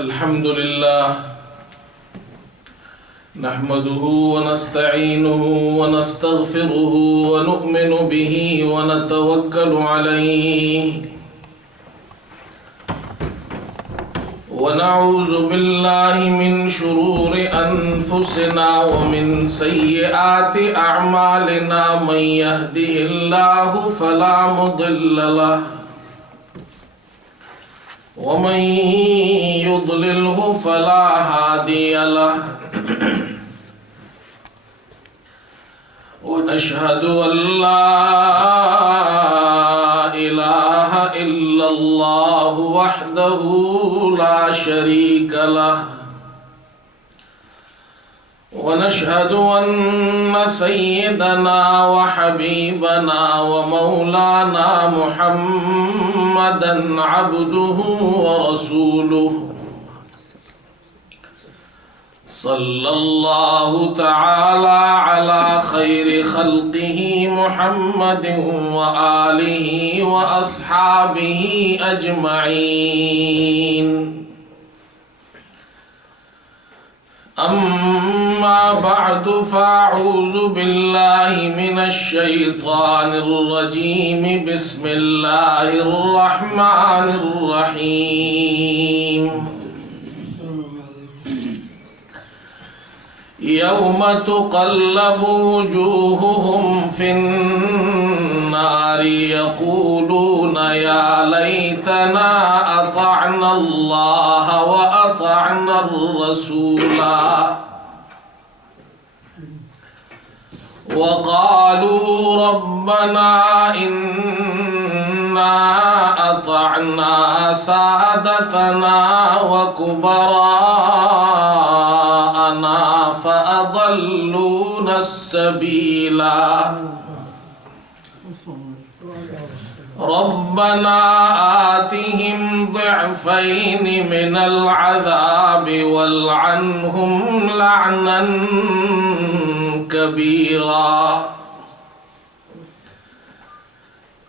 الحمد لله نحمده ونستعينه ونستغفره ونؤمن به ونتوكل عليه ونعوذ بالله من شرور أنفسنا ومن سيئات أعمالنا من يهده الله فلا مضل له ومن يضلله فلا هادي له ونشهد أن لا إله إلا الله وحده لا شريك له ونشهد أن سيدنا وحبيبنا ومولانا محمدا عبده ورسوله صلى الله تعالى على خير خلقه محمد وآله وأصحابه أجمعين أما بعد فأعوذ بالله من الشيطان الرجيم بسم الله الرحمن الرحيم يوم تقلب وجوههم في النار يقولون يا ليتنا أطعنا الله وأطعنا الرسولا وقالوا ربنا إنا أطعنا سادتنا وكبراءنا فأضلونا السبيلا ربنا آتهم ضعفين من العذاب والعنهم لعنا كبيرا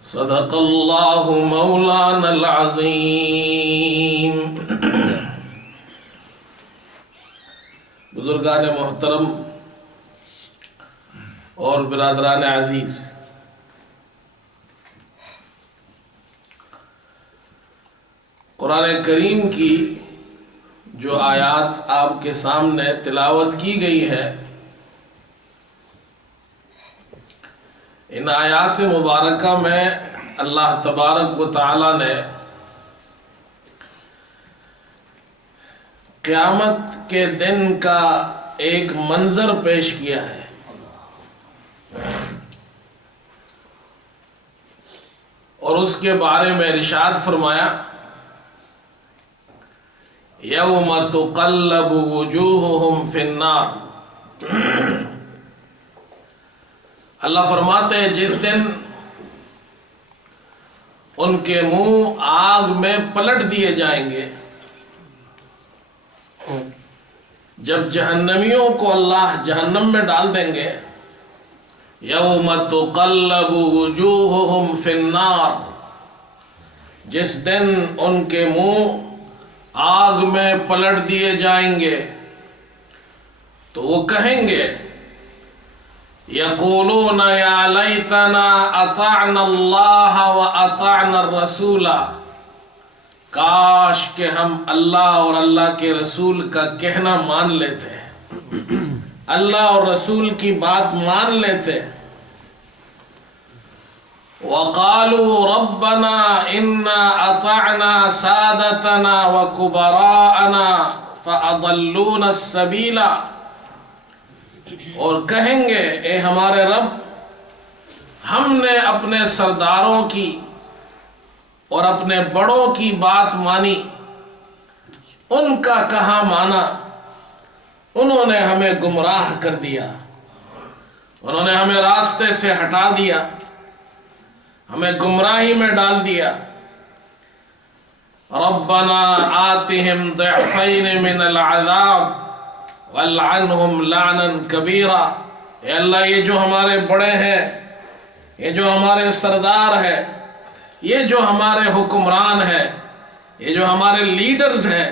صدق الله مولانا العظیم۔ بزرگان محترم اور برادران عزیز، قرآن کریم کی جو آیات آپ کے سامنے تلاوت کی گئی ہے، ان آیات مبارکہ میں اللہ تبارک و تعالی نے قیامت کے دن کا ایک منظر پیش کیا ہے۔ اور اس کے بارے میں ارشاد فرمایا یوم تقلب وجوہہم فی النار۔ اللہ فرماتے ہیں جس دن ان کے منہ آگ میں پلٹ دیے جائیں گے، جب جہنمیوں کو اللہ جہنم میں ڈال دیں گے، یوم تقلب وجوہہم فی النار، جس دن ان کے منہ آگ میں پلٹ دیے جائیں گے تو وہ کہیں گے یقولون یا لیتنا اطعنا اللہ واطعنا الرسول، کاش کہ ہم اللہ اور اللہ کے رسول کا کہنا مان لیتے، اللہ اور رسول کی بات مان لیتے۔ وقالوا ربنا انا اطعنا سادتنا وكبراءنا فاضلونا السبيل، اور کہیں گے اے ہمارے رب، ہم نے اپنے سرداروں کی اور اپنے بڑوں کی بات مانی، ان کا کہاں مانا، انہوں نے ہمیں گمراہ کر دیا، انہوں نے ہمیں راستے سے ہٹا دیا، ہمیں گمراہی میں ڈال دیا۔ ربنا آتهم ضعفین من العذاب والعنہم لعنا کبیرا، اے اللہ یہ جو ہمارے بڑے ہیں، یہ جو ہمارے سردار ہیں، یہ جو ہمارے حکمران ہیں، یہ جو ہمارے لیڈرز ہیں،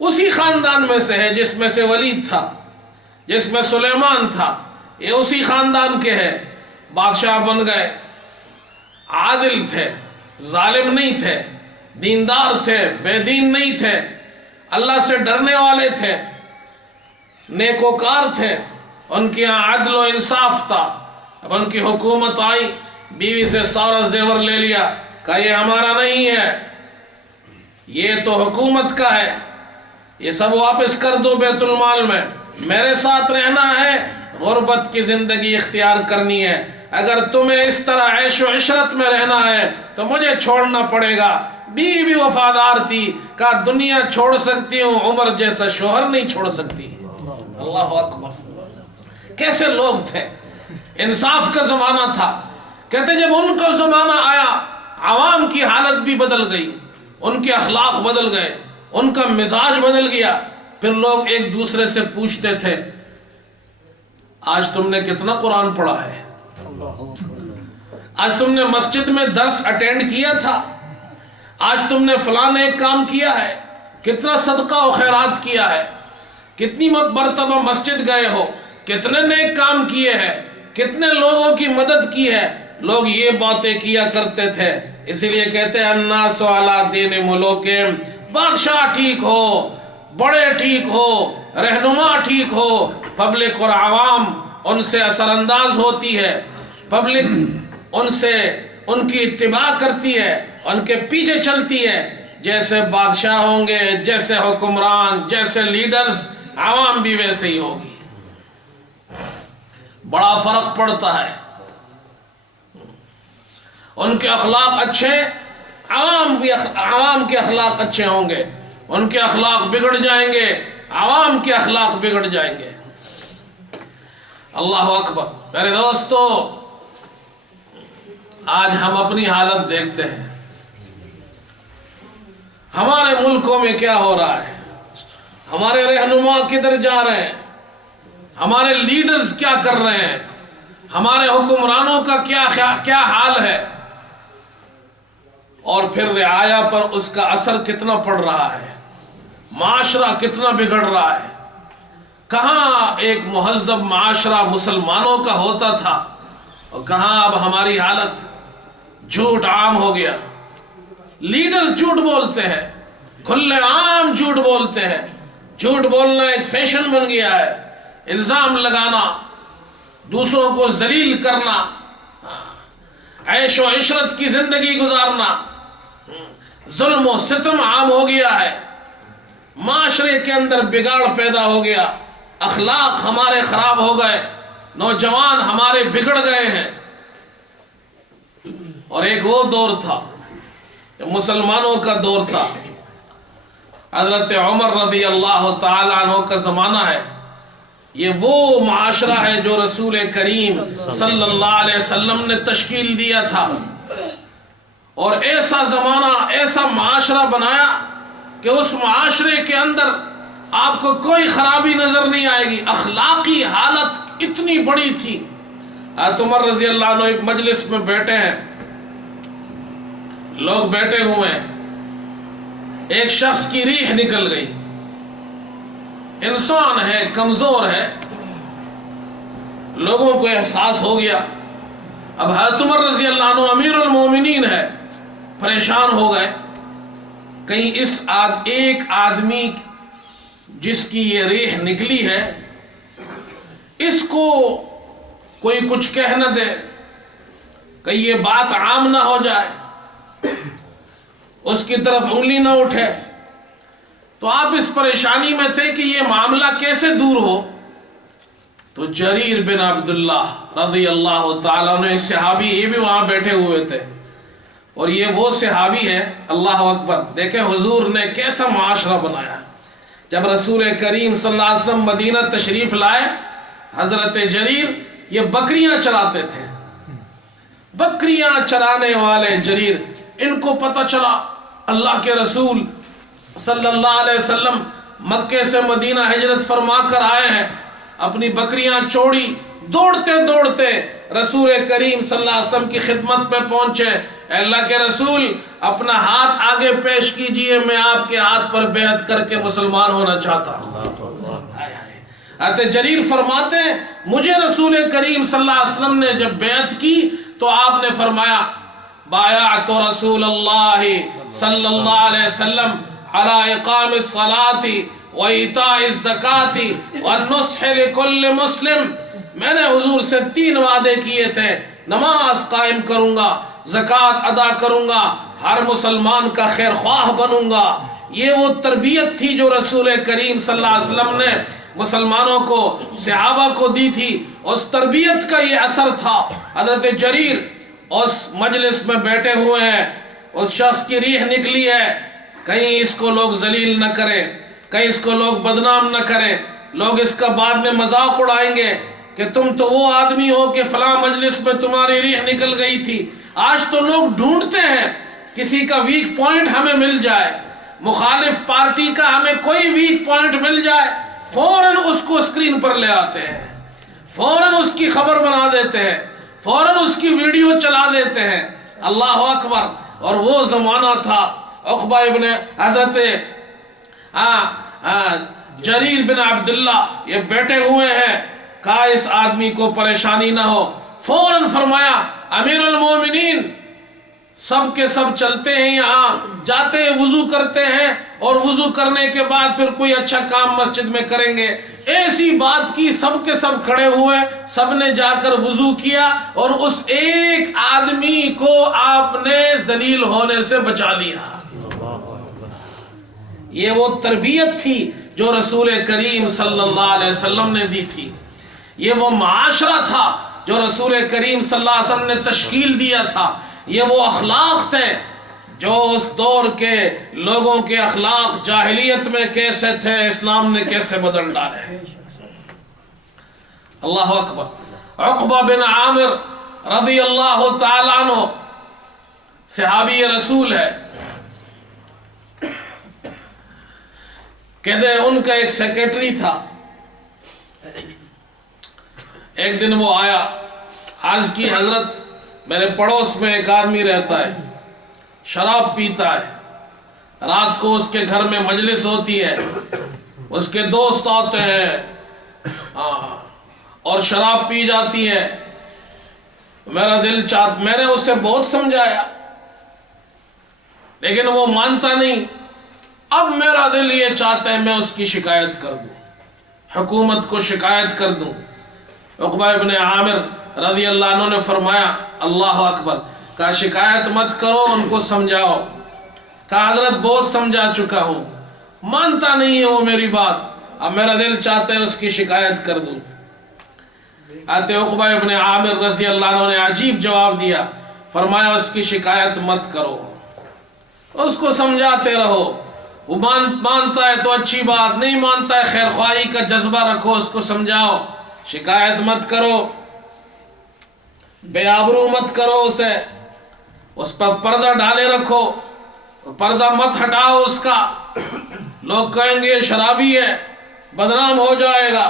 اسی خاندان میں سے ہے جس میں سے ولید تھا، جس میں سلیمان تھا، یہ اسی خاندان کے ہے، بادشاہ بن گئے، عادل تھے، ظالم نہیں تھے، دیندار تھے، بے دین نہیں تھے، اللہ سے ڈرنے والے تھے، نیکوکار تھے، ان کے یہاں عدل و انصاف تھا۔ اب ان کی حکومت آئی، بیوی سے سارا زیور لے لیا، کہا یہ ہمارا نہیں ہے، یہ تو حکومت کا ہے، یہ سب واپس کر دو بیت المال میں، میرے ساتھ رہنا ہے، غربت کی زندگی اختیار کرنی ہے، اگر تمہیں اس طرح عیش و عشرت میں رہنا ہے تو مجھے چھوڑنا پڑے گا۔ بیوی بھی وفادار تھی، کہا دنیا چھوڑ سکتی ہوں، عمر جیسا شوہر نہیں چھوڑ سکتی۔ اللہ اکبر، کیسے لوگ تھے، انصاف کا زمانہ تھا۔ کہتے جب ان کا زمانہ آیا، عوام کی حالت بھی بدل گئی، ان کے اخلاق بدل گئے، ان کا مزاج بدل گیا۔ پھر لوگ ایک دوسرے سے پوچھتے تھے آج تم نے کتنا قرآن پڑھا ہے، آج تم نے مسجد میں درس اٹینڈ کیا تھا، آج تم نے فلاں ایک کام کیا ہے، کتنا صدقہ و خیرات کیا ہے، کتنی مرتبہ مسجد گئے ہو، کتنے نیک کام کیے ہیں، کتنے لوگوں کی مدد کی ہے۔ لوگ یہ باتیں کیا کرتے تھے، اسی لیے کہتے ہیں الناس علی دین ملوکہم، بادشاہ ٹھیک ہو، بڑے ٹھیک ہو، رہنما ٹھیک ہو، پبلک اور عوام ان سے اثر انداز ہوتی ہے، پبلک ان کی اتباع کرتی ہے، ان کے پیچھے چلتی ہے۔ جیسے بادشاہ ہوں گے، جیسے حکمران، جیسے لیڈرز، عوام بھی ویسے ہی ہوگی۔ بڑا فرق پڑتا ہے، ان کے اخلاق اچھے، عوام کے اخلاق اچھے ہوں گے، ان کے اخلاق بگڑ جائیں گے، عوام کے اخلاق بگڑ جائیں گے۔ اللہ اکبر۔ میرے دوستو، آج ہم اپنی حالت دیکھتے ہیں، ہمارے ملکوں میں کیا ہو رہا ہے، ہمارے رہنما کدھر جا رہے ہیں، ہمارے لیڈرز کیا کر رہے ہیں، ہمارے حکمرانوں کا کیا حال ہے، اور پھر رعایا پر اس کا اثر کتنا پڑ رہا ہے، معاشرہ کتنا بگڑ رہا ہے۔ کہاں ایک مہذب معاشرہ مسلمانوں کا ہوتا تھا، اور کہاں اب ہماری حالت، جھوٹ عام ہو گیا، لیڈرز جھوٹ بولتے ہیں، کھلے عام جھوٹ بولتے ہیں، جھوٹ بولنا ایک فیشن بن گیا ہے، الزام لگانا، دوسروں کو ذلیل کرنا، عیش و عشرت کی زندگی گزارنا، ظلم و ستم عام ہو گیا ہے، معاشرے کے اندر بگاڑ پیدا ہو گیا، اخلاق ہمارے خراب ہو گئے، نوجوان ہمارے بگڑ گئے ہیں۔ اور ایک وہ دور تھا، مسلمانوں کا دور تھا، حضرت عمر رضی اللہ تعالیٰ عنہ کا زمانہ ہے، یہ وہ معاشرہ ہے جو رسول کریم صلی اللہ علیہ وسلم نے تشکیل دیا تھا، اور ایسا زمانہ، ایسا معاشرہ بنایا کہ اس معاشرے کے اندر آپ کو کوئی خرابی نظر نہیں آئے گی، اخلاقی حالت اتنی بڑی تھی۔ عمر رضی اللہ عنہ ایک مجلس میں بیٹھے ہیں، لوگ بیٹھے ہوئے ہیں، ایک شخص کی ریح نکل گئی، انسان ہے، کمزور ہے، لوگوں کو احساس ہو گیا۔ اب حضرت عمر رضی اللہ عنہ امیر المومنین ہے، پریشان ہو گئے، کہیں ایک آدمی جس کی یہ ریح نکلی ہے، اس کو کوئی کچھ کہہ نہ دے، کہ یہ بات عام نہ ہو جائے، اس کی طرف انگلی نہ اٹھے۔ تو آپ اس پریشانی میں تھے کہ یہ معاملہ کیسے دور ہو، تو جریر بن عبداللہ رضی اللہ تعالیٰ عنہ صحابی، یہ بھی وہاں بیٹھے ہوئے تھے، اور یہ وہ صحابی ہے، اللہ اکبر، دیکھیں حضور نے کیسا معاشرہ بنایا۔ جب رسول کریم صلی اللہ علیہ وسلم مدینہ تشریف لائے، حضرت جریر یہ بکریاں چراتے تھے، بکریاں چرانے والے جریر، ان کو پتہ چلا اللہ کے رسول صلی اللہ علیہ وسلم مکے سے مدینہ ہجرت فرما کر آئے ہیں، اپنی بکریاں چھوڑی، دوڑتے دوڑتے رسول کریم صلی اللہ علیہ وسلم کی خدمت میں پہنچے. اے اللہ کے رسول اپنا ہاتھ آگے پیش کیجئے, میں آپ کے ہاتھ پر بیعت کر کے مسلمان ہونا چاہتا ہوں. حضرت جریر فرماتے ہیں مجھے رسول کریم صلی اللہ علیہ وسلم نے جب بیعت کی تو آپ نے فرمایا بایعت رسول اللہ صلی اللہ علیہ وسلم علی اقام الصلاة وإیتاء الزکاة والنصح لکل مسلم. میں نے حضور سے 3 وعدے کیے تھے, نماز قائم کروں گا, زکوٰۃ ادا کروں گا, ہر مسلمان کا خیر خواہ بنوں گا. یہ وہ تربیت تھی جو رسول کریم صلی اللہ علیہ وسلم نے مسلمانوں کو, صحابہ کو دی تھی. اس تربیت کا یہ اثر تھا. حضرت جریر اس مجلس میں بیٹھے ہوئے ہیں, اس شخص کی ریح نکلی ہے, کہیں اس کو لوگ ذلیل نہ کریں, کہیں اس کو لوگ بدنام نہ کریں, لوگ اس کا بعد میں مذاق اڑائیں گے کہ تم تو وہ آدمی ہو کہ فلاں مجلس میں تمہاری ریح نکل گئی تھی. آج تو لوگ ڈھونڈتے ہیں کسی کا ویک پوائنٹ ہمیں مل جائے, مخالف پارٹی کا ہمیں کوئی ویک پوائنٹ مل جائے, فوراً اس کو اسکرین پر لے آتے ہیں, فوراً اس کی خبر بنا دیتے ہیں, فوراً اس کی ویڈیو چلا دیتے ہیں. اللہ اکبر. اور وہ زمانہ تھا عقبہ ابن حضرت جریر بن عبداللہ یہ بیٹھے ہوئے ہیں, کہا اس آدمی کو پریشانی نہ ہو. فوراً فرمایا امیر المومنین سب کے سب چلتے ہیں, یہاں جاتے ہیں, وضو کرتے ہیں, اور وضو کرنے کے بعد پھر کوئی اچھا کام مسجد میں کریں گے. ایسی بات کی, سب کے سب کھڑے ہوئے, سب نے جا کر وضو کیا, اور اس ایک آدمی کو آپ نے ذلیل ہونے سے بچا لیا. یہ وہ تربیت تھی جو رسول کریم صلی اللہ علیہ وسلم نے دی تھی. یہ وہ معاشرہ تھا جو رسول کریم صلی اللہ علیہ وسلم نے تشکیل دیا تھا. یہ وہ اخلاق تھے جو اس دور کے لوگوں کے اخلاق جاہلیت میں کیسے تھے, اسلام نے کیسے بدل ڈالے. اللہ اکبر. عقبہ بن عامر رضی اللہ تعالیٰ عنہ صحابی رسول ہے. کہتے ہیں ان کا ایک سیکریٹری تھا. ایک دن وہ آیا, عرض کی حضرت میرے پڑوس میں ایک آدمی رہتا ہے, شراب پیتا ہے, رات کو اس کے گھر میں مجلس ہوتی ہے, اس کے دوست آتے ہیں اور شراب پی جاتی ہے. میرا دل چاہتا, میں نے اسے بہت سمجھایا لیکن وہ مانتا نہیں. اب میرا دل یہ چاہتا ہے میں اس کی شکایت کر دوں, حکومت کو شکایت کر دوں. عقبہ ابن عامر رضی اللہ عنہ نے فرمایا اللہ اکبر, کہا شکایت مت کرو, ان کو سمجھاؤ. کہا حضرت بہت سمجھا چکا ہوں, مانتا نہیں ہے وہ میری بات, اب میرا دل چاہتا ہے اس کی شکایت کر دوں. آتے عقبہ ابن عامر رضی اللہ عنہ نے عجیب جواب دیا, فرمایا اس کی شکایت مت کرو, اس کو سمجھاتے رہو, وہ مانتا ہے تو اچھی بات, نہیں مانتا ہے خیر خواہی کا جذبہ رکھو, اس کو سمجھاؤ, شکایت مت کرو, بے آبرو مت کرو اسے, اس پر پردہ ڈالے رکھو, پردہ مت ہٹاؤ اس کا. لوگ کہیں گے شرابی ہے, بدنام ہو جائے گا,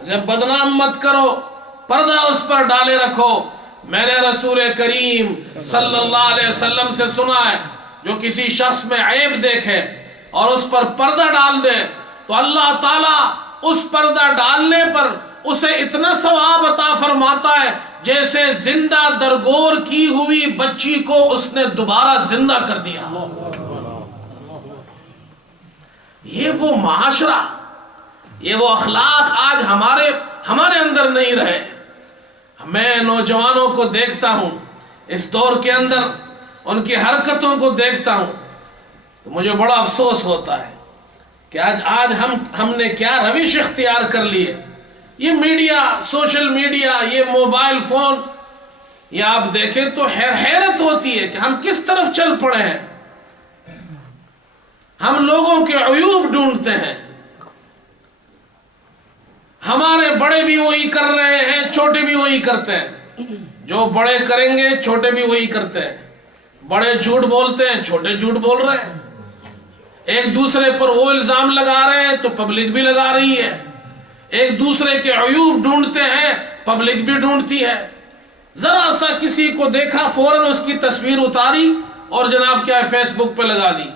اسے بدنام مت کرو, پردہ اس پر ڈالے رکھو. میں نے رسول کریم صلی اللہ علیہ وسلم سے سنا ہے جو کسی شخص میں عیب دیکھے اور اس پر پردہ ڈال دے تو اللہ تعالیٰ اس پردہ ڈالنے پر اسے اتنا ثواب عطا فرماتا ہے جیسے زندہ درگور کی ہوئی بچی کو اس نے دوبارہ زندہ کر دیا. یہ وہ معاشرہ, یہ وہ اخلاق آج ہمارے اندر نہیں رہے. میں نوجوانوں کو دیکھتا ہوں اس دور کے اندر, ان کی حرکتوں کو دیکھتا ہوں تو مجھے بڑا افسوس ہوتا ہے کہ آج ہم نے کیا روش اختیار کر لی ہے. یہ میڈیا, سوشل میڈیا, یہ موبائل فون, یہ آپ دیکھیں تو حیرت ہوتی ہے کہ ہم کس طرف چل پڑے ہیں. ہم لوگوں کے عیوب ڈھونڈتے ہیں. ہمارے بڑے بھی وہی کر رہے ہیں, چھوٹے بھی وہی کرتے ہیں. جو بڑے کریں گے چھوٹے بھی وہی کرتے ہیں. بڑے جھوٹ بولتے ہیں, چھوٹے جھوٹ بول رہے ہیں. ایک دوسرے پر وہ الزام لگا رہے ہیں تو پبلک بھی لگا رہی ہے. ایک دوسرے کے عیوب ڈھونڈتے ہیں پبلک بھی ڈھونڈتی ہے، ذرا سا کسی کو دیکھا فوراً اس کی تصویر اتاری اور جناب کیا ہے فیس بک پہ لگا دی،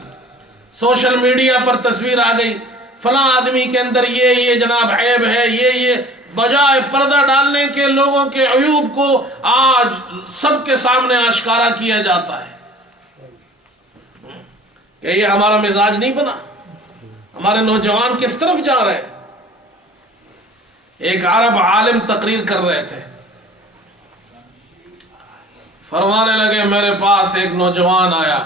سوشل میڈیا پر تصویر آ گئی، فلاں آدمی کے اندر یہ جناب عیب ہے، یہ بجائے پردہ ڈالنے کے لوگوں کے عیوب کو آج سب کے سامنے آشکارا کیا جاتا ہے۔ کہ یہ ہمارا مزاج نہیں بنا؟ ہمارے نوجوان کس طرف جا رہے ہیں؟ ایک عرب عالم تقریر کر رہے تھے، فرمانے لگے میرے پاس ایک نوجوان آیا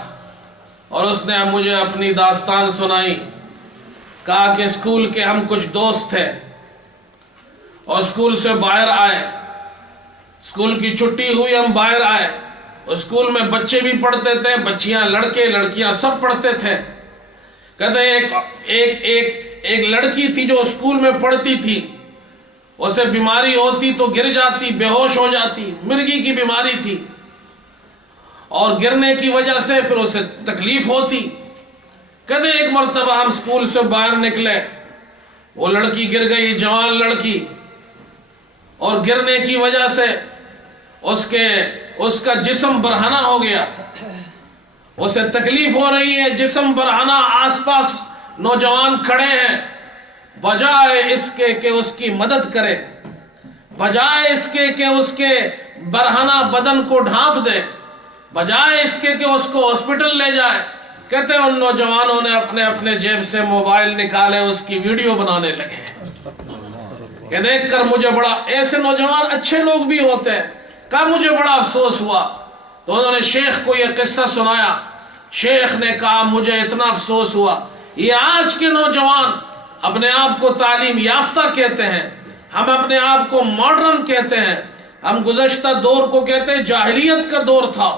اور اس نے مجھے اپنی داستان سنائی، کہا کہ اسکول کے ہم کچھ دوست تھے اور اسکول سے باہر آئے، اسکول کی چھٹی ہوئی، ہم باہر آئے، اسکول میں بچے بھی پڑھتے تھے، بچیاں لڑکے لڑکیاں سب پڑھتے تھے۔ کہتے ایک لڑکی تھی جو اسکول میں پڑھتی تھی، اسے بیماری ہوتی تو گر جاتی، بے ہوش ہو جاتی، مرگی کی بیماری تھی، اور گرنے کی وجہ سے پھر اسے تکلیف ہوتی۔ کہتے ایک مرتبہ ہم اسکول سے باہر نکلے، وہ لڑکی گر گئی، جوان لڑکی، اور گرنے کی وجہ سے اس کا جسم برہنہ ہو گیا، اسے تکلیف ہو رہی ہے، جسم برہنہ، آس پاس نوجوان کھڑے ہیں، بجائے اس کے کہ اس کی مدد کرے، بجائے اس کے کہ اس کے برہنہ بدن کو ڈھانپ دے، بجائے اس کے کہ اس کو ہاسپٹل لے جائے، کہتے ہیں ان نوجوانوں نے اپنے اپنے جیب سے موبائل نکالے، اس کی ویڈیو بنانے لگے۔ یہ دیکھ کر مجھے بڑا، ایسے نوجوان اچھے لوگ بھی ہوتے ہیں، کہا مجھے بڑا افسوس ہوا۔ تو انہوں نے شیخ کو یہ قصہ سنایا، شیخ نے کہا مجھے اتنا افسوس ہوا، یہ آج کے نوجوان اپنے آپ کو تعلیم یافتہ کہتے ہیں، ہم اپنے آپ کو ماڈرن کہتے ہیں، ہم گزشتہ دور کو کہتے ہیں جاہلیت کا دور تھا،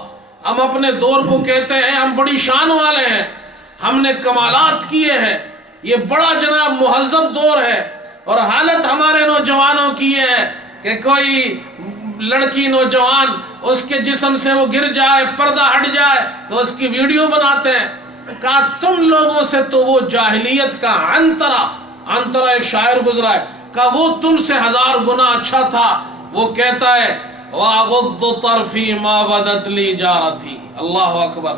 ہم اپنے دور کو کہتے ہیں ہم بڑی شان والے ہیں، ہم نے کمالات کیے ہیں، یہ بڑا جناب مہذب دور ہے، اور حالت ہمارے نوجوانوں کی یہ ہے کہ کوئی لڑکی نوجوان اس کے جسم سے وہ گر جائے، پردہ ہٹ جائے تو اس کی ویڈیو بناتے ہیں۔ کہا تم لوگوں سے تو وہ جاہلیت کا عنترہ ایک شاعر گزرا ہے، کہا وہ تم سے 1000 گنا اچھا تھا۔ وہ کہتا ہے وَأَغُضُّ طَرْفِي مَا بَدَتْ لِي جَارَتِي، اللہ اکبر،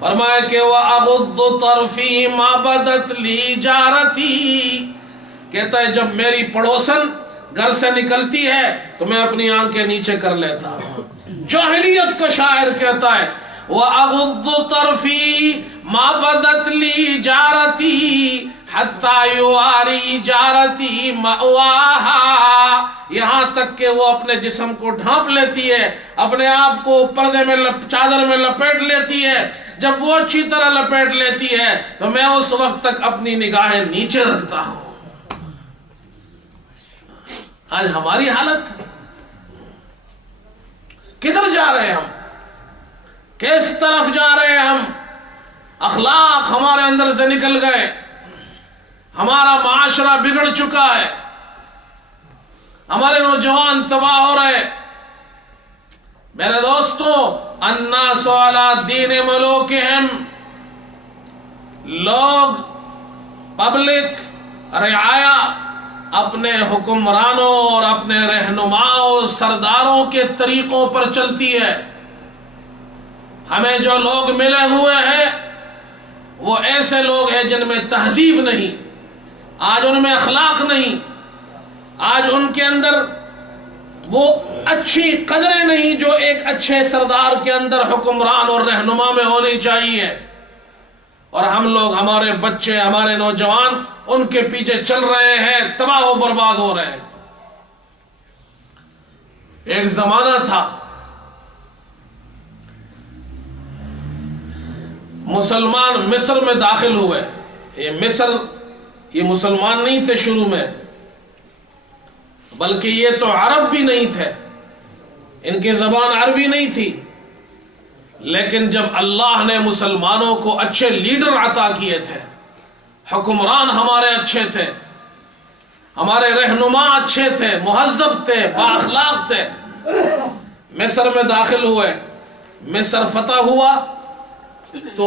فرمایا کہ وَأَغُضُّ طَرْفِي مَا بَدَتْ لِي جَارَتِي، کہتا ہے جب میری پڑوسن گھر سے نکلتی ہے تو میں اپنی آنکھیں نیچے کر لیتا ہوں۔ جاہلیت کا شاعر کہتا ہے وَأَغُضُّ طَرْفِي مَا بَدَتْ لِي جَارَتِي حَتَّى يُوَارِي جَارَتِي مَأْوَاهَا، یہاں تک کہ وہ اپنے جسم کو ڈھانپ لیتی ہے، اپنے آپ کو پردے میں چادر میں لپیٹ لیتی ہے۔ جب وہ اچھی طرح لپیٹ لیتی ہے تو میں اس وقت تک اپنی نگاہیں نیچے رکھتا ہوں۔ آج ہماری حالت کدھر جا رہے ہیں ہم؟ کس طرف جا رہے ہیں ہم؟ اخلاق ہمارے اندر سے نکل گئے، ہمارا معاشرہ بگڑ چکا ہے، ہمارے نوجوان تباہ ہو رہے۔ میرے دوستوں، الناس علی دین ملوکہم، لوگ پبلک رعایا اپنے حکمرانوں اور اپنے رہنماؤں سرداروں کے طریقوں پر چلتی ہے۔ ہمیں جو لوگ ملے ہوئے ہیں وہ ایسے لوگ ہیں جن میں تہذیب نہیں، آج ان میں اخلاق نہیں، آج ان کے اندر وہ اچھی قدریں نہیں جو ایک اچھے سردار کے اندر حکمران اور رہنما میں ہونی چاہیے، اور ہم لوگ، ہمارے بچے، ہمارے نوجوان ان کے پیچھے چل رہے ہیں، تباہ و برباد ہو رہے ہیں۔ ایک زمانہ تھا مسلمان مصر میں داخل ہوئے، یہ مسلمان نہیں تھے شروع میں، بلکہ یہ تو عرب بھی نہیں تھے، ان کی زبان عربی نہیں تھی، لیکن جب اللہ نے مسلمانوں کو اچھے لیڈر عطا کیے تھے، حکمران ہمارے اچھے تھے، ہمارے رہنما اچھے تھے، مہذب تھے، بااخلاق تھے، مصر میں داخل ہوئے، مصر فتح ہوا تو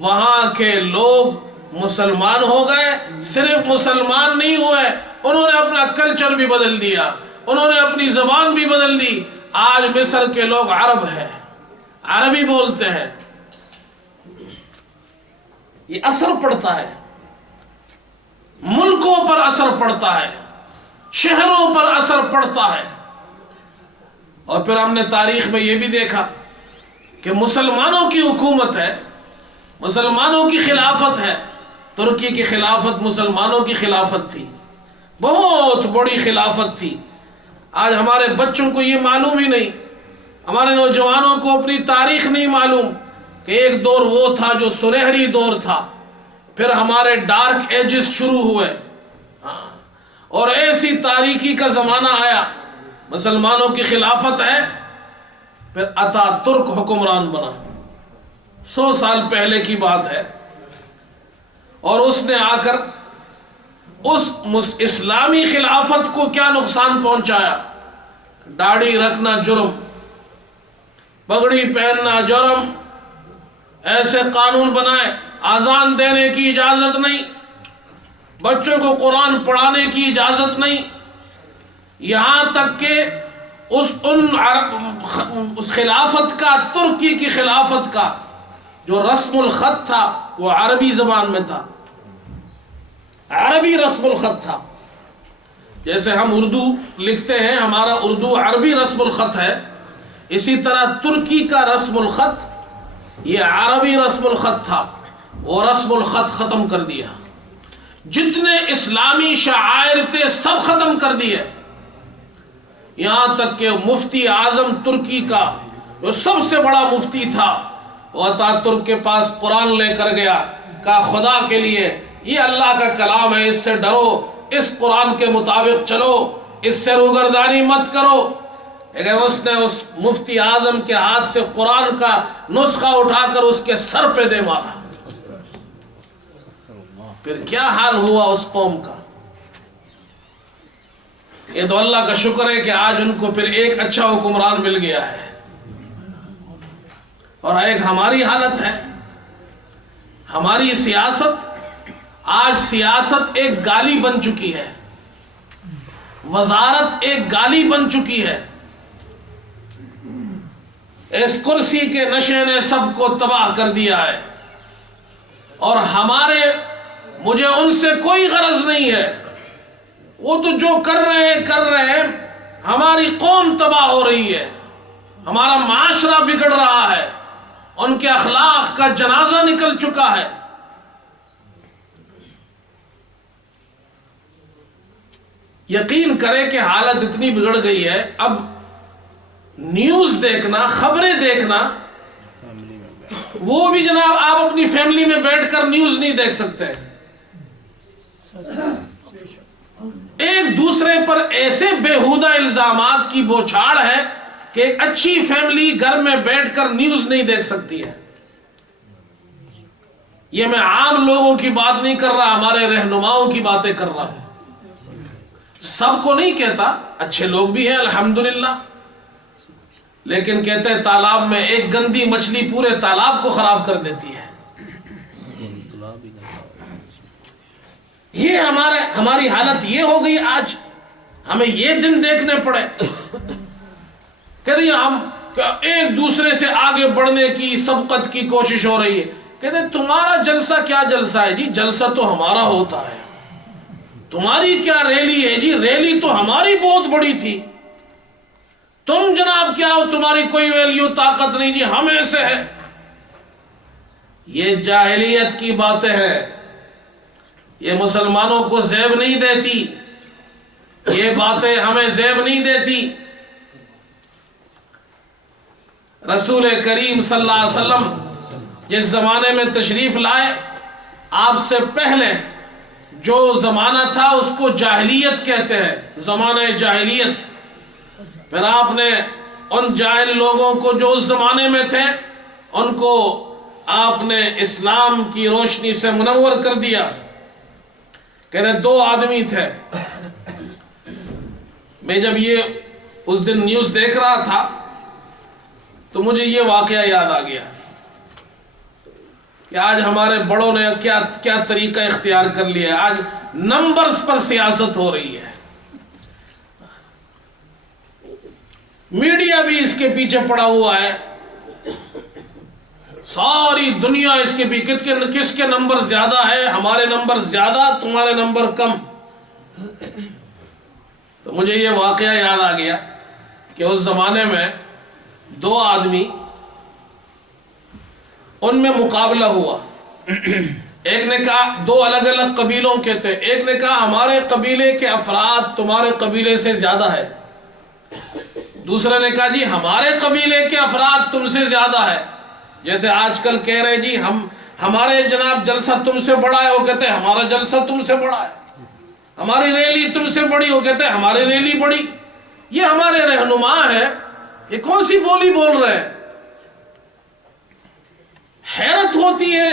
وہاں کے لوگ مسلمان ہو گئے، صرف مسلمان نہیں ہوئے، انہوں نے اپنا کلچر بھی بدل دیا، انہوں نے اپنی زبان بھی بدل دی. آج مصر کے لوگ عرب ہیں, عربی بولتے ہیں. یہ اثر پڑتا ہے, ملکوں پر اثر پڑتا ہے, شہروں پر اثر پڑتا ہے. اور پھر ہم نے تاریخ میں یہ بھی دیکھا کہ مسلمانوں کی حکومت ہے, مسلمانوں کی خلافت ہے. ترکی کی خلافت مسلمانوں کی خلافت تھی, بہت بڑی خلافت تھی. آج ہمارے بچوں کو یہ معلوم ہی نہیں, ہمارے نوجوانوں کو اپنی تاریخ نہیں معلوم کہ ایک دور وہ تھا جو سنہری دور تھا, پھر ہمارے ڈارک ایجز شروع ہوئے, اور ایسی تاریکی کا زمانہ آیا. مسلمانوں کی خلافت ہے, پھر اتا ترک حکمران بنا, 100 سال پہلے کی بات ہے. اور اس نے آ کر اس اسلامی خلافت کو کیا نقصان پہنچایا. داڑھی رکھنا جرم, پگڑی پہننا جرم, ایسے قانون بنائے, اذان دینے کی اجازت نہیں, بچوں کو قرآن پڑھانے کی اجازت نہیں. یہاں تک کہ اس خلافت کا, ترکی کی خلافت کا جو رسم الخط تھا وہ عربی زبان میں تھا, عربی رسم الخط تھا. جیسے ہم اردو لکھتے ہیں, ہمارا اردو عربی رسم الخط ہے, اسی طرح ترکی کا رسم الخط یہ عربی رسم الخط تھا. وہ رسم الخط ختم کر دیا, جتنے اسلامی شعائر تھے سب ختم کر دیے. یہاں تک کہ مفتی اعظم ترکی کا جو سب سے بڑا مفتی تھا, وہ اتا ترک کے پاس قرآن لے کر گیا, کہا خدا کے لیے یہ اللہ کا کلام ہے, اس سے ڈرو, اس قرآن کے مطابق چلو, اس سے روگردانی مت کرو. لیکن اس نے اس مفتی اعظم کے ہاتھ سے قرآن کا نسخہ اٹھا کر اس کے سر پہ دے مارا. پھر کیا حال ہوا اس قوم کا. یہ تو اللہ کا شکر ہے کہ آج ان کو پھر ایک اچھا حکمران مل گیا ہے. اور ایک ہماری حالت ہے, ہماری سیاست, آج سیاست ایک گالی بن چکی ہے, وزارت ایک گالی بن چکی ہے. اس کرسی کے نشے نے سب کو تباہ کر دیا ہے. اور مجھے ان سے کوئی غرض نہیں ہے, وہ تو جو کر رہے ہیں. ہماری قوم تباہ ہو رہی ہے, ہمارا معاشرہ بگڑ رہا ہے, ان کے اخلاق کا جنازہ نکل چکا ہے. یقین کرے کہ حالت اتنی بگڑ گئی ہے, اب نیوز دیکھنا, خبریں دیکھنا, وہ بھی جناب آپ اپنی فیملی میں بیٹھ کر نیوز نہیں دیکھ سکتے. ایک دوسرے پر ایسے بیہودہ الزامات کی بوچھاڑ ہے کہ ایک اچھی فیملی گھر میں بیٹھ کر نیوز نہیں دیکھ سکتی ہے. یہ میں عام لوگوں کی بات نہیں کر رہا, ہمارے رہنماؤں کی باتیں کر رہا ہوں. سب کو نہیں کہتا, اچھے لوگ بھی ہیں الحمدللہ, لیکن کہتے ہیں تالاب میں ایک گندی مچھلی پورے تالاب کو خراب کر دیتی ہے. یہ ہماری حالت یہ ہو گئی. آج ہمیں یہ دن دیکھنے پڑے کہتے ہیں ہم ایک دوسرے سے آگے بڑھنے کی سبقت کی کوشش ہو رہی ہے. کہتے ہیں تمہارا جلسہ کیا جلسہ ہے جی, جلسہ تو ہمارا ہوتا ہے, تمہاری کیا ریلی ہے جی, ریلی تو ہماری بہت بڑی تھی, تم جناب کیا ہو, تمہاری کوئی ویلیو طاقت نہیں جی, ہم ایسے ہیں. یہ جاہلیت کی باتیں ہیں, یہ مسلمانوں کو زیب نہیں دیتی, یہ باتیں ہمیں زیب نہیں دیتی. رسول کریم صلی اللہ علیہ وسلم جس زمانے میں تشریف لائے, آپ سے پہلے جو زمانہ تھا اس کو جاہلیت کہتے ہیں, زمانہ جاہلیت. پھر آپ نے ان جاہل لوگوں کو جو اس زمانے میں تھے ان کو آپ نے اسلام کی روشنی سے منور کر دیا. کہتے ہیں 2 آدمی تھے. میں جب یہ اس دن نیوز دیکھ رہا تھا تو مجھے یہ واقعہ یاد آ گیا کہ آج ہمارے بڑوں نے کیا طریقہ اختیار کر لیا ہے. آج نمبرز پر سیاست ہو رہی ہے. میڈیا بھی اس کے پیچھے پڑا ہوا ہے، ساری دنیا اس کے پیچھے، کس کے نمبر زیادہ ہے، ہمارے نمبر زیادہ تمہارے نمبر کم۔ تو مجھے یہ واقعہ یاد آ گیا کہ اس زمانے میں دو آدمی، ان میں مقابلہ ہوا۔ ایک نے کہا، دو الگ الگ قبیلوں کے تھے، ایک نے کہا ہمارے قبیلے کے افراد تمہارے قبیلے سے زیادہ ہے، دوسرے نے کہا جی ہمارے قبیلے کے افراد تم سے زیادہ ہے۔ جیسے آج کل کہہ رہے جی ہمارے جناب جلسہ تم سے بڑا ہے، وہ کہتے ہیں ہمارا جلسہ تم سے بڑا ہے، ہماری ریلی تم سے بڑی، وہ کہتے ہیں ہماری ریلی بڑی۔ یہ ہمارے رہنما ہے، یہ کون سی بولی بول رہے ہیں؟ حیرت ہوتی ہے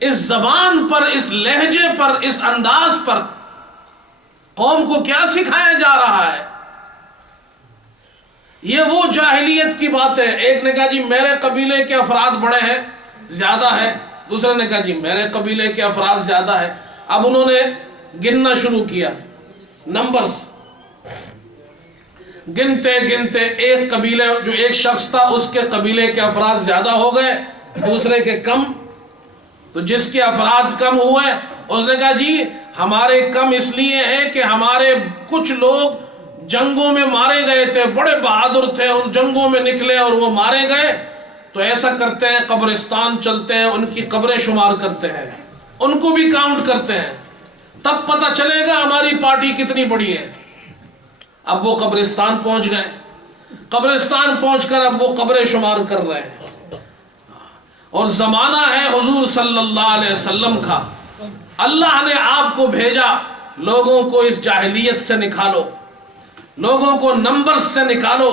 اس زبان پر، اس لہجے پر، اس انداز پر قوم کو کیا سکھایا جا رہا ہے۔ یہ وہ جاہلیت کی بات ہے۔ ایک نے کہا جی میرے قبیلے کے افراد بڑے ہیں، زیادہ ہے، دوسرے نے کہا جی میرے قبیلے کے افراد زیادہ ہے۔ اب انہوں نے گننا شروع کیا، نمبرز گنتے گنتے ایک قبیلے، جو ایک شخص تھا اس کے قبیلے کے افراد زیادہ ہو گئے، دوسرے کے کم۔ تو جس کے افراد کم ہوئے اس نے کہا جی ہمارے کم اس لیے ہیں کہ ہمارے کچھ لوگ جنگوں میں مارے گئے تھے، بڑے بہادر تھے، ان جنگوں میں نکلے اور وہ مارے گئے، تو ایسا کرتے ہیں قبرستان چلتے ہیں، ان کی قبریں شمار کرتے ہیں، ان کو بھی کاؤنٹ کرتے ہیں، تب پتہ چلے گا ہماری پارٹی کتنی بڑی ہے۔ اب وہ قبرستان پہنچ گئے، قبرستان پہنچ کر اب وہ قبریں شمار کر رہے ہیں، اور زمانہ ہے حضور صلی اللہ علیہ وسلم کا، اللہ نے آپ کو بھیجا لوگوں کو اس جاہلیت سے نکالو، لوگوں کو نمبرز سے نکالو،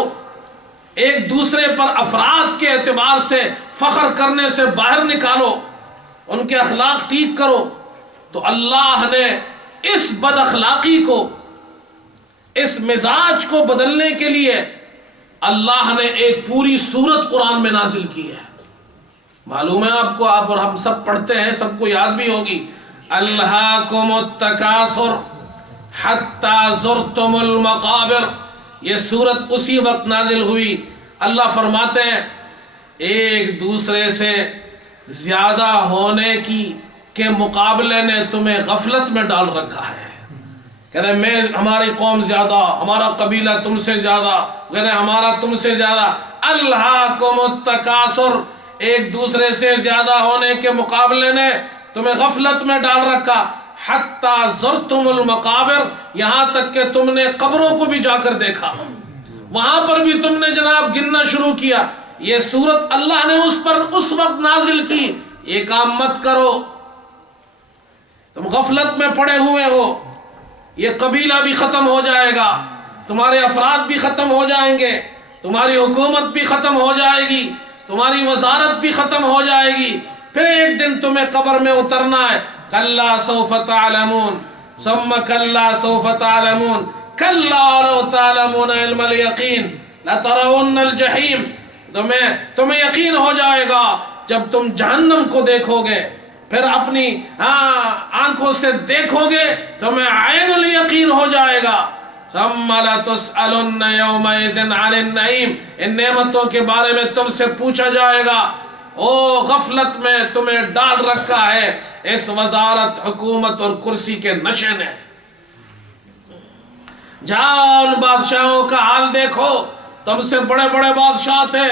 ایک دوسرے پر افراد کے اعتبار سے فخر کرنے سے باہر نکالو، ان کے اخلاق ٹھیک کرو۔ تو اللہ نے اس بد اخلاقی کو، اس مزاج کو بدلنے کے لیے اللہ نے ایک پوری سورت قرآن میں نازل کی ہے۔ معلوم ہے آپ کو، آپ اور ہم سب پڑھتے ہیں، سب کو یاد بھی ہوگی، الہاکم التکاثر حتی زرتم المقابر۔ یہ سورت اسی وقت نازل ہوئی۔ اللہ فرماتے ہیں ایک دوسرے سے زیادہ ہونے کے مقابلے نے تمہیں غفلت میں ڈال رکھا ہے۔ کہتے ہیں میں، ہماری قوم زیادہ، ہمارا قبیلہ تم سے زیادہ، کہتے ہیں ہمارا تم سے زیادہ۔ الہاکم التکاثر، ایک دوسرے سے زیادہ ہونے کے مقابلے نے تمہیں غفلت میں ڈال رکھا، حتی زرتم المقابر، یہاں تک کہ تم نے قبروں کو بھی جا کر دیکھا، وہاں پر بھی تم نے جناب گننا شروع کیا۔ یہ سورت اللہ نے اس پر اس وقت نازل کی، یہ کام مت کرو، تم غفلت میں پڑے ہوئے ہو، یہ قبیلہ بھی ختم ہو جائے گا، تمہارے افراد بھی ختم ہو جائیں گے، تمہاری حکومت بھی ختم ہو جائے گی، تمہاری وزارت بھی ختم ہو جائے گی، پھر ایک دن تمہیں قبر میں اترنا ہے۔ کلا سوف تعلمون ثم کلا سوف تعلمون کلا لو تعلمون علم الیقین لترون الجحیم۔ تمہیں یقین ہو جائے گا جب تم جہنم کو دیکھو گے، پھر اپنی آنکھوں سے دیکھو گے، تمہیں عین الیقین ہو جائے گا۔ ثم لتسألن یومئذ عن النعیم، ان نعمتوں کے بارے میں تم سے پوچھا جائے گا۔ او غفلت میں تمہیں ڈال رکھا ہے اس وزارت، حکومت اور کرسی کے نشے نے۔ جاؤ ان بادشاہوں کا حال دیکھو، تم سے بڑے بڑے بادشاہ تھے،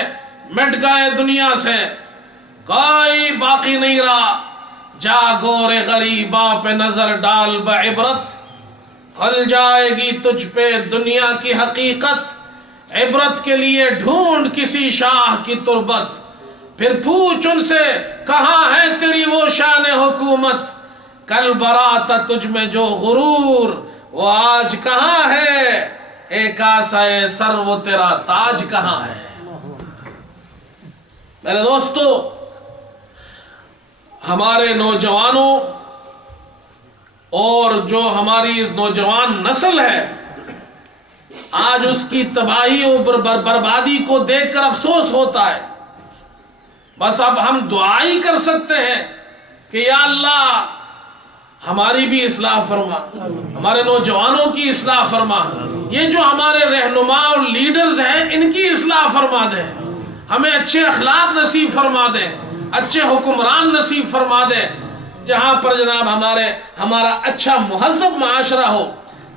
مٹ گئے دنیا سے، کوئی باقی نہیں رہا۔ جا گور غریباں پہ نظر ڈال بعبرت، کھل جائے گی تجھ پہ دنیا کی حقیقت۔ عبرت کے لیے ڈھونڈ کسی شاہ کی تربت، پھر پوچھ ان سے کہاں ہے تیری وہ شان حکومت۔ کل برات تجھ میں جو غرور، وہ آج کہاں ہے؟ ایک آسائے سر وہ تیرا تاج کہاں ہے؟ میرے دوستو، ہمارے نوجوانوں اور جو ہماری نوجوان نسل ہے، آج اس کی تباہی اور بربادی کو دیکھ کر افسوس ہوتا ہے۔ بس اب ہم دعا ہی کر سکتے ہیں کہ یا اللہ ہماری بھی اصلاح فرما، ہمارے نوجوانوں کی اصلاح فرما، یہ جو ہمارے رہنما اور لیڈرز ہیں ان کی اصلاح فرما دے، ہمیں اچھے اخلاق نصیب فرما دے، اچھے حکمران نصیب فرما دے، جہاں پر جناب ہمارا اچھا مہذب معاشرہ ہو،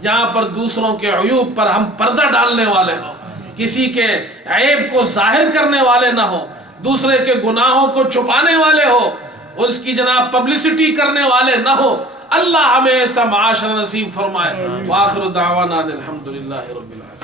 جہاں پر دوسروں کے عیوب پر ہم پردہ ڈالنے والے ہوں، کسی کے عیب کو ظاہر کرنے والے نہ ہو، دوسرے کے گناہوں کو چھپانے والے ہو، اس کی جناب پبلسٹی کرنے والے نہ ہو۔ اللہ ہمیں ایسا معاشرہ نصیب فرمائے۔ وآخر دعوانا الحمدللہ رب العالمین۔